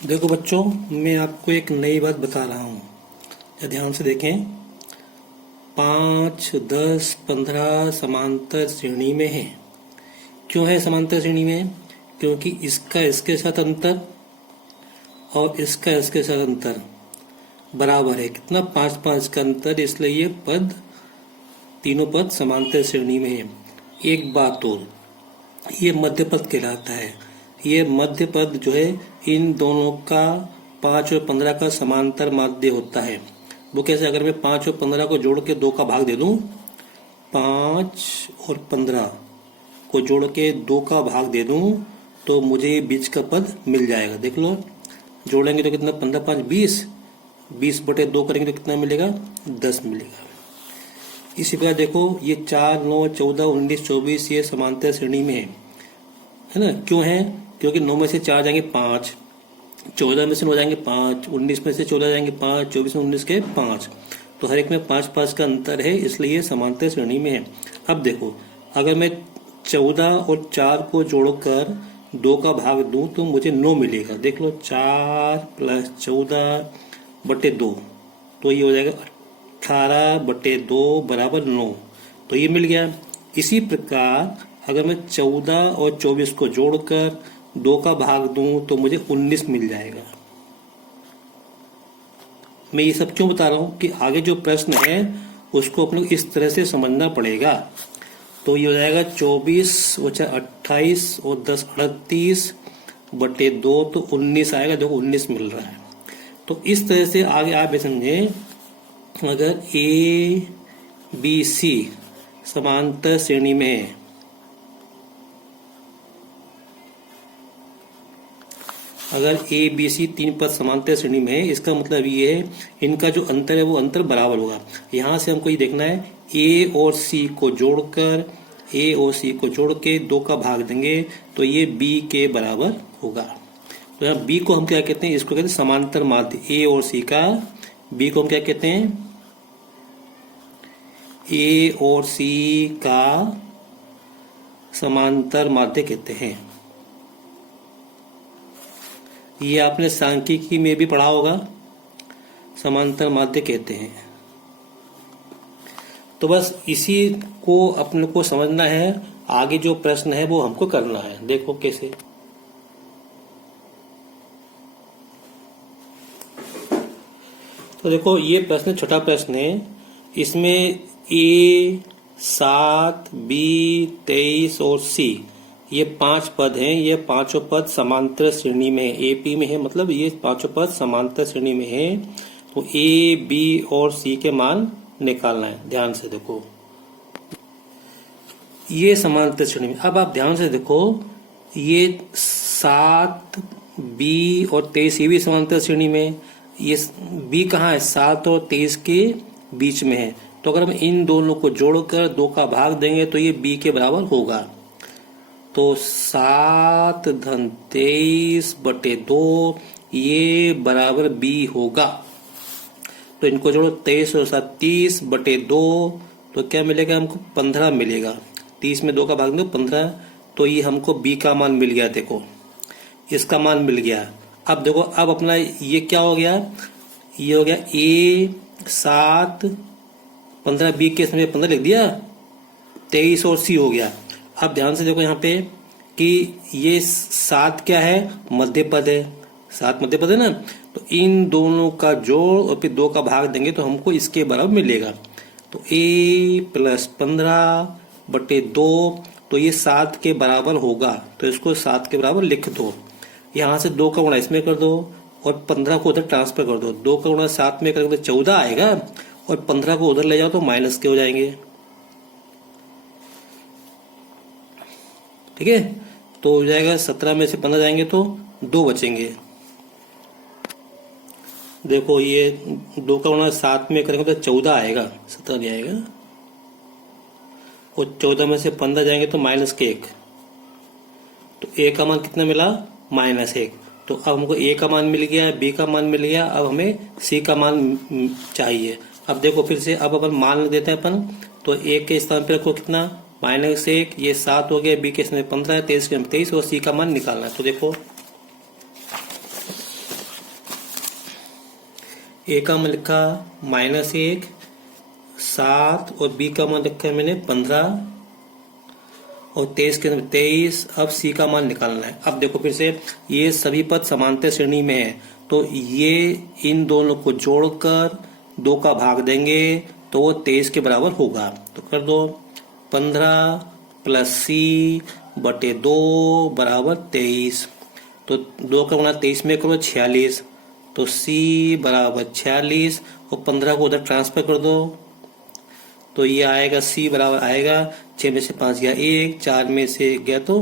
देखो बच्चों, मैं आपको एक नई बात बता रहा हूँ। या ध्यान से देखें। 5, 10, 15 समांतर श्रेणी में है। क्यों है समांतर श्रेणी में? क्योंकि इसका इसके साथ अंतर और इसका इसके साथ अंतर बराबर है। कितना? 5, 5 का अंतर, इसलिए ये पद, तीनों पद समांतर श्रेणी में है। एक बात और, ये मध्य पद कहलाता है। ये मध्य पद जो है इन दोनों का 5 और 15 का समांतर माध्य होता है। वो कैसे? अगर मैं 5 और 15 को जोड़ के 2 का भाग दे दूं, 5 और 15 को जोड़ के 2 का भाग दे दूं, तो मुझे बीच का पद मिल जाएगा। देख लो, जोड़ेंगे तो कितना? 15 5 20, 20 बटे 2 करेंगे तो कितना मिलेगा? 10 मिलेगा। इसी प्रकार देखो, ये 4, 9, 14, 19, 24 ये समांतर श्रेणी में है ना? क्यों है? क्योंकि 9 में से 4 जाएंगे 5, 14 में से 9 जाएंगे 5, 19 में से 14 जाएंगे 5, 24 में 19 के 5, तो हर एक में 5 5 का अंतर है, इसलिए ये समांतर श्रेणी में है। अब देखो, अगर मैं 14 और 4 को जोड़कर 2 का भाग दूं तो मुझे 9 मिलेगा। देख लो, 4 + 14 बटे 2, तो ये हो जाएगा 18 बटे 2 बराबर 9, तो ये मिल गया। इसी प्रकार अगर मैं 14 और 24 को जोड़कर 2 का भाग दूं तो मुझे 19 मिल जाएगा। मैं ये सब क्यों बता रहा हूं कि आगे जो प्रश्न है उसको अपने को इस तरह से समझना पड़ेगा। तो ये हो जाएगा 24 और 28 और 10 38 बटे 2, तो 19 आएगा। देखो 19 मिल रहा है। तो इस तरह से आगे आप समझे, अगर ए बी सी समांतर श्रेणी में है, अगर ए बी सी 3 पद समांतर श्रेणी में है, इसका मतलब ये है इनका जो अंतर है वो अंतर बराबर होगा। यहां से हमको ये देखना है, ए और सी को जोड़ के 2 का भाग देंगे तो ये बी के बराबर होगा। तो यहाँ बी को हम क्या कहते हैं? इसको कहते हैं समांतर माध्य। ए और सी का, बी को हम क्या कहते हैं? ए और सी का समांतर माध्य कहते हैं। ये आपने सांख्यिकी में भी पढ़ा होगा, समांतर माध्य कहते हैं। तो बस इसी को अपने को समझना है, आगे जो प्रश्न है वो हमको करना है। देखो कैसे। तो देखो, ये प्रश्न छोटा प्रश्न है। इसमें ए 7, बी 23 और सी ये 5 पद हैं। ये पांचों पद समांतर श्रेणी में है, एपी में है, मतलब ये पांचों पद समांतर श्रेणी में है। तो ए, बी और सी के मान निकालना है। ध्यान से देखो, ये समांतर श्रेणी में। अब आप ध्यान से देखो, ये 7, बी और 23 ये भी समांतर श्रेणी में। ये बी कहाँ है? 7 और 23 के बीच में है। तो अगर हम इन दोनों को जोड़कर 2 का भाग देंगे तो ये बी के बराबर होगा। तो 7 + 23 बटे 2 ये बराबर बी होगा। तो इनको जोड़ो, 23 और 7 30 बटे 2, तो क्या मिलेगा हमको? 15 मिलेगा। 30 में 2 का भाग दो 15, तो ये हमको बी का मान मिल गया। देखो, इसका मान मिल गया। अब देखो, अब अपना ये क्या हो गया? ये हो गया ए 7 15, बी के समय 15 लिख दिया, 23 और सी हो गया। अब ध्यान से देखो यहाँ पे कि ये 7 क्या है? मध्य पद है। 7 मध्य पद है ना? तो इन दोनों का जोड़ और फिर 2 का भाग देंगे तो हमको इसके बराबर मिलेगा। तो a + 15 बटे 2, तो ये 7 के बराबर होगा। तो इसको 7 के बराबर लिख दो। यहाँ से 2 का गुणा इसमें कर दो और 15 को उधर ट्रांसफर कर दो। 2 का गुणा 7 में करेंगे तो 14 आएगा, और 15 को उधर ले जाओ तो माइनस के हो जाएंगे। ठीक है? तो हो जाएगा 17 में से 15 जाएंगे तो 2 बचेंगे। देखो, ये 2 का गुणा 7 में करेंगे तो 14 आएगा, 17 नहीं आएगा। और 14 में से 15 जाएंगे तो -1, तो a का मान कितना मिला? -1। तो अब हमको a का मान मिल गया, b का मान मिल गया, अब हमें c का मान चाहिए। अब देखो फिर से, अब अपन मान देते हैं अपन। तो a के स्थान पे रखो कितना? -1, ये 7 हो गया, b के स्थान पे 15 है, 23 के 23, और c का मान निकालना है। तो देखो, ए का मान लिखा -1, 7 और बी का मान लिखा है मैंने 15 और 23 के 23। अब सी का मान निकालना है। अब देखो फिर से ये सभी पद समांतर श्रेणी में है, तो ये इन दोनों को जोड़कर 2 का भाग देंगे तो वो 23 के बराबर होगा। तो कर दो 15 प्लस सी बटे 2 बराबर 23। तो 2 का गुणा 23 में करो 46, तो सी बराबर 46 और 15 को उधर ट्रांसफर कर दो तो ये आएगा सी बराबर आएगा 6 में से 5 गया 1, 4 में से गया तो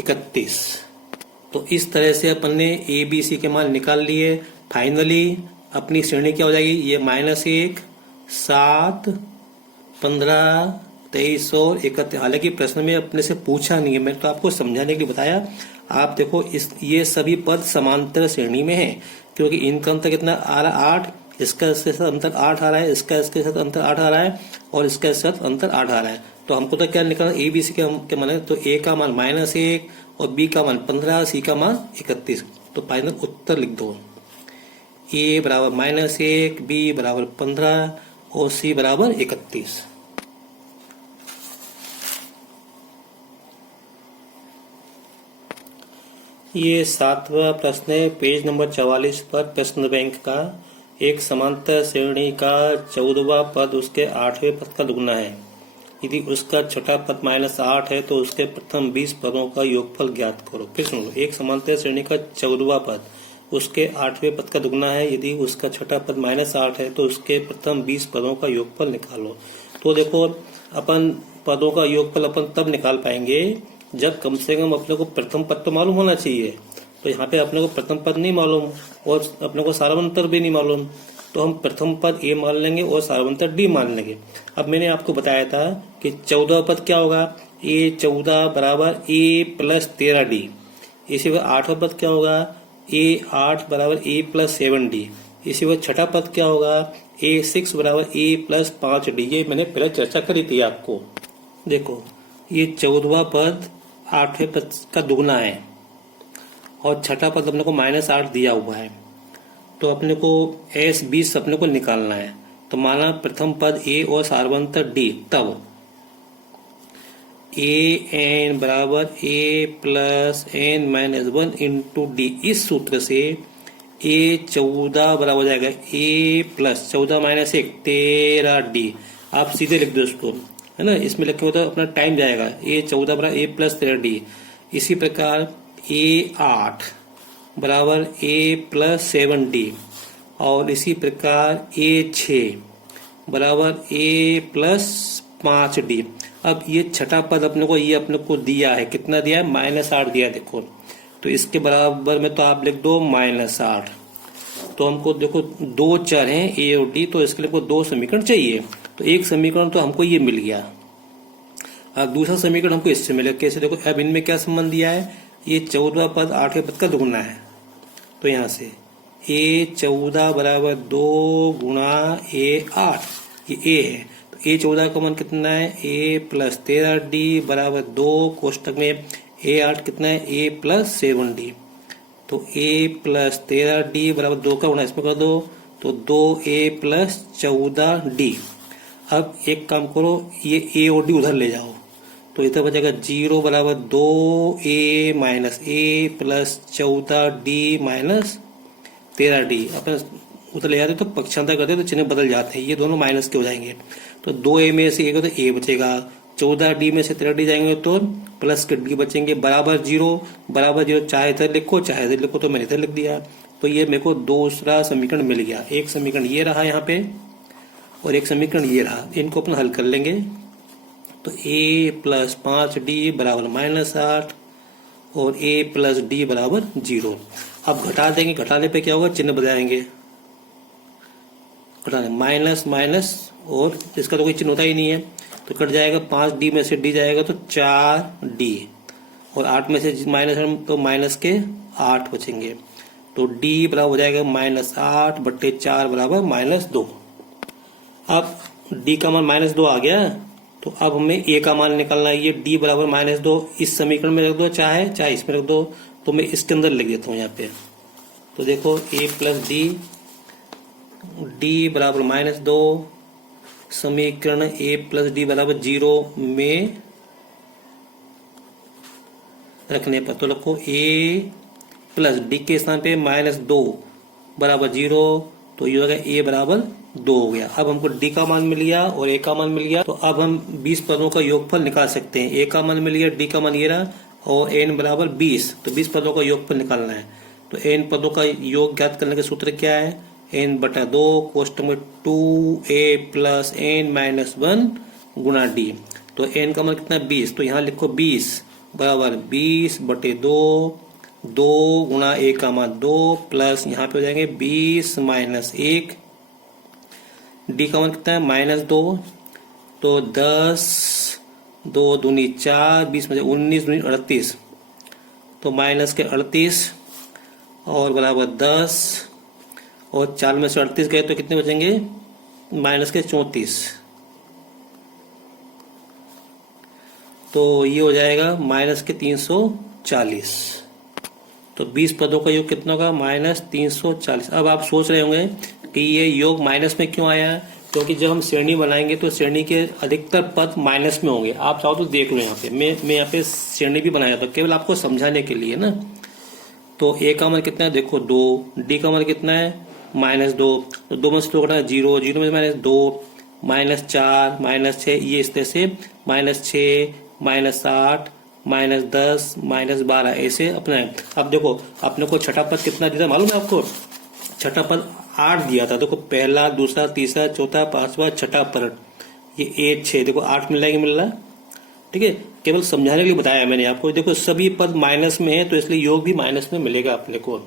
31। तो इस तरह से अपन ने ए बी सी के मान निकाल लिए। फाइनली अपनी श्रेणी क्या हो जाएगी, ये -1, 7, 15, 23 और 31। हालांकि प्रश्न में अपने से पूछा नहीं है, मैं तो आपको समझाने के लिए बताया। आप देखो ये सभी पद समांतर श्रेणी में हैं, क्योंकि इनका अंतर कितना आ रहा 8, इसका इसके साथ अंतर 8 आ रहा है, इसका इसके साथ अंतर 8 आ रहा है और इसका साथ अंतर 8 आ रहा है। तो हमको तो क्या निकालना, ए बी सी के मान है, तो ए का मान -1 और बी का मान 15, सी का मान 31। तो फाइनल उत्तर लिख दो, ए बराबर -1, बी बराबर 15 और सी बराबर 31। ये 7वां प्रश्न है पेज नंबर 44 पर प्रश्न बैंक का। एक समांतर श्रेणी का 14वां पद उसके 8वें पद का दुगना है। यदि उसका छठा पद -8 है तो उसके प्रथम 20 पदों का योगफल ज्ञात करो। फिर सुन लो, एक समांतर श्रेणी का 14वां पद उसके 8वें पद का दुगना है। यदि उसका छठा पद -8 है तो उसके प्रथम 20 पदों का योगफल निकालो। तो देखो अपन पदों का योगफल अपन तब निकाल पाएंगे जब कम से कम अपने को प्रथम पद तो मालूम होना चाहिए। तो यहाँ पे अपने को प्रथम पद नहीं मालूम और अपने को सारवंतर भी नहीं मालूम, तो हम प्रथम पद ए मान लेंगे और सारवंतर डी मान लेंगे। अब मैंने आपको बताया था कि 14वां पद क्या होगा, ए 14 बराबर ए प्लस 13D। इसी वह 8वां पद क्या होगा, ए 8 बराबर ए प्लस 7D। इसी वह छठा पद क्या होगा, ए 6 बराबर ए प्लस 5D। ये मैंने पहले चर्चा करी थी आपको। देखो ये 14वां पद 8वें पद का दुगना है और छठा पद अपने को -8 दिया हुआ है, तो अपने को एस 20 अपने को निकालना है। तो माना प्रथम पद ए और सारवंतर डी, तब ए एन बराबर ए प्लस एन -1 इंटू डी। इस सूत्र से ए 14 बराबर हो जाएगा ए प्लस 14 - 1 13D। आप सीधे लिख दो इसको, है ना, इसमें लिखे हो तो अपना टाइम जाएगा। ए 14 बराबर ए प्लस 13D। इसी प्रकार ए 8 बराबर ए प्लस 7D और इसी प्रकार ए 6 बराबर ए प्लस 5D। अब ये छठा पद अपने को दिया है, कितना दिया है, -8 दिया है। देखो तो इसके बराबर में तो आप लिख दो -8। तो हमको देखो दो चर हैं ए और डी, तो इसके लिए हमको 2 समीकरण चाहिए। तो एक समीकरण तो हमको ये मिल गया, अब दूसरा समीकरण हमको इससे मिलेगा। कैसे, देखो अब इनमें क्या संबंध दिया है, ये 14वां पद 8वें पद का दुगुना है। तो यहाँ से ए 14 बराबर 2 गुणा ए 8, ये ए है। तो ए 14 का मान कितना है, ए प्लस 13D बराबर 2 कोष्टक में ए 8 कितना है, ए प्लस 7D। तो ए प्लस 13D बराबर 2 का गुणा इसमें कर दो तो 2A प्लस 14D। अब एक काम करो, ये ए और डी उधर ले जाओ तो इधर बचेगा 0 बराबर 2A माइनस ए प्लस 14D माइनस 13D। अपन उधर ले जाते तो पक्षांतर करते तो चिन्ह बदल जाते हैं, ये दोनों माइनस के हो जाएंगे। तो 2A में से एक तो ए बचेगा, 14D में से 13D जाएंगे तो प्लस के डी बचेंगे, बराबर 0 बराबर 0। चाहे इधर लिखो चाहे इधर लिखो, तो मैंने इधर लिख दिया। तो ये मेरे को दूसरा समीकरण मिल गया। एक समीकरण ये रहा यहाँ पे और एक समीकरण ये रहा, इनको अपन हल कर लेंगे। तो a प्लस 5D बराबर -8 और a प्लस डी बराबर 0। अब घटा देंगे, घटाने पे क्या होगा, चिन्ह बदलाएंगे, घटाने माइनस माइनस और इसका तो कोई चिन्ह होता ही नहीं है, तो कट जाएगा। 5D में से d जाएगा तो 4D और 8 में से माइनस तो माइनस के 8 बचेंगे। तो d बराबर हो जाएगा -8 बट्टे 4 बराबर -2। अब d का मान -2 आ गया, तो अब हमें a का मान निकालना है। ये d बराबर -2 इस समीकरण में रख दो, चाहे इसमें रख दो। तो मैं इसके अंदर लिख देता हूँ यहाँ पे। तो देखो a प्लस डी डी बराबर -2 समीकरण ए प्लस डी बराबर 0 में रखने पर, तो लिखो ए प्लस डी के स्थान पे -2 बराबर 0, तो ये हो गया ए बराबर 2 हो गया। अब हमको डी का मान मिल गया और ए का मान मिल गया, तो अब हम 20 पदों का योगफल निकाल सकते हैं। ए का मान मिल गया, डी का मान ये रहा, और एन बराबर 20, तो 20 पदों का योगफल निकालना है। तो एन पदों का योग ज्ञात करने का सूत्र क्या है, एन बटा 2 कोष्टक में 2a प्लस एन माइनस 1 गुणा डी। तो एन का मान कितना 20, तो यहाँ लिखो 20 बराबर 20 बटे 2 गुणा ए का मान 2 प्लस यहाँ पे हो जाएंगे 20 माइनस 1, डी का मान कितना है -2, तो 10 2 दूनी 4 20 में 19 दूनी 38, तो माइनस के 38 और बराबर 10, और 4 में से 38 गए तो कितने बचेंगे माइनस के 34, तो ये हो जाएगा माइनस के 340। तो 20 पदों का योग कितना होगा -340। अब आप सोच रहे होंगे कि ये योग माइनस में क्यों आया, क्योंकि जब हम श्रेणी बनाएंगे तो श्रेणी के अधिकतर पद माइनस में होंगे। आप चाहो तो देख लो यहाँ पे, मैं यहाँ पे श्रेणी भी बनाया था केवल आपको समझाने के लिए ना। तो ए का मान कितना है देखो 2, डी का मान कितना है -2, तो 2 में से 2 घटाना 0, 0 में -2 -4 -6, ये इस तरह से -6 -8 -10 -12 ऐसे अपना है। अब देखो अपने को छठा पद कितना दिया था मालूम है आपको, छठा पद 8 दिया था। देखो पहला दूसरा तीसरा चौथा पांचवा छठा पद, ये 1 6 देखो 8 मिल रहा है, ठीक है। केवल समझाने के लिए बताया मैंने आपको। देखो सभी पद माइनस में है तो इसलिए योग भी माइनस में मिलेगा अपने को।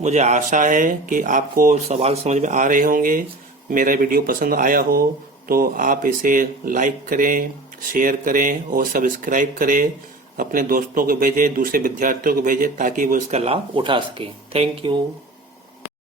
मुझे आशा है कि आपको सवाल समझ में आ रहे होंगे। मेरा वीडियो पसंद आया हो तो आप इसे लाइक करें, शेयर करें और सब्सक्राइब करें। अपने दोस्तों को भेजें, दूसरे विद्यार्थियों को भेजें ताकि वो इसका लाभ उठा सकें। Thank you.